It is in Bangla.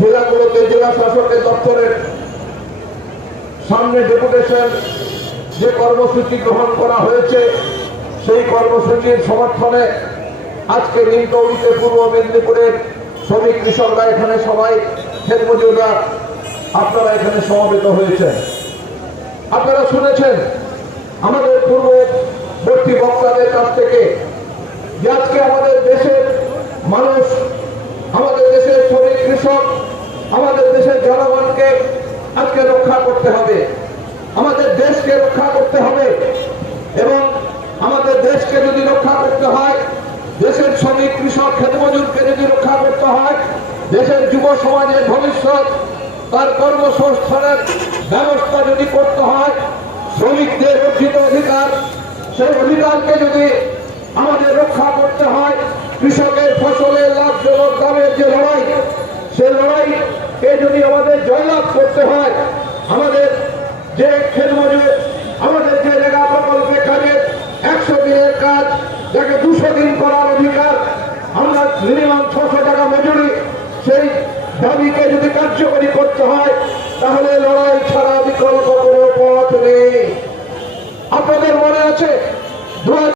জেলাগুলোতে জেলা শাসকের দপ্তরের সামনে ডেপুটেশন যে কর্মসূচি গ্রহণ করা হয়েছে, সেই কর্মসূচির সমর্থনে আজকে নীলকৌড়িতে পূর্ব মেদিনীপুরের শ্রমিক কৃষকরা এখানে সবাই ক্ষেত মজুররা, আপনারা এখানে সমবেত হয়েছেন। আপনারা শুনেছেন আমাদের পূর্ববর্তী বক্তাদের কাছ থেকে যে আজকে আমাদের দেশের মানুষ আমাদের দেশের শ্রমিক কৃষক আমাদের দেশের জনগণকে আজকে রক্ষা করতে হবে। আমাদের দেশকে রক্ষা করতে হবে এবং আমাদের দেশকে যদি রক্ষা করতে হয়, দেশের শ্রমিক, কৃষক খেতমজুরকে যদি রক্ষা করতে হয়, দেশের যুব সমাজের ভবিষ্যৎ, তার কর্মসংস্থানের ব্যবস্থা যদি করতে হয়, শ্রমিকদের অর্জিত অধিকার, সেই অধিকারকে যদি আমাদের রক্ষা করতে হয়, কৃষকের ফসলের যদি আমাদের জয়লাভ করতে হয়, আমাদের যে খেত মজুর আমাদের যে রেগা প্রকল্পে কাজের একশো দিনের কাজ, যাকে দুশো দিন করার অধিকার, আমরা মিনিমাম ছশো টাকা মজুরি, সেই দাবিকে যদি কার্যকরী করতে হয়, তাহলে লড়াই ছাড়া বিকল্প কোনো পথ নেই। আপনাদের মনে আছে? দু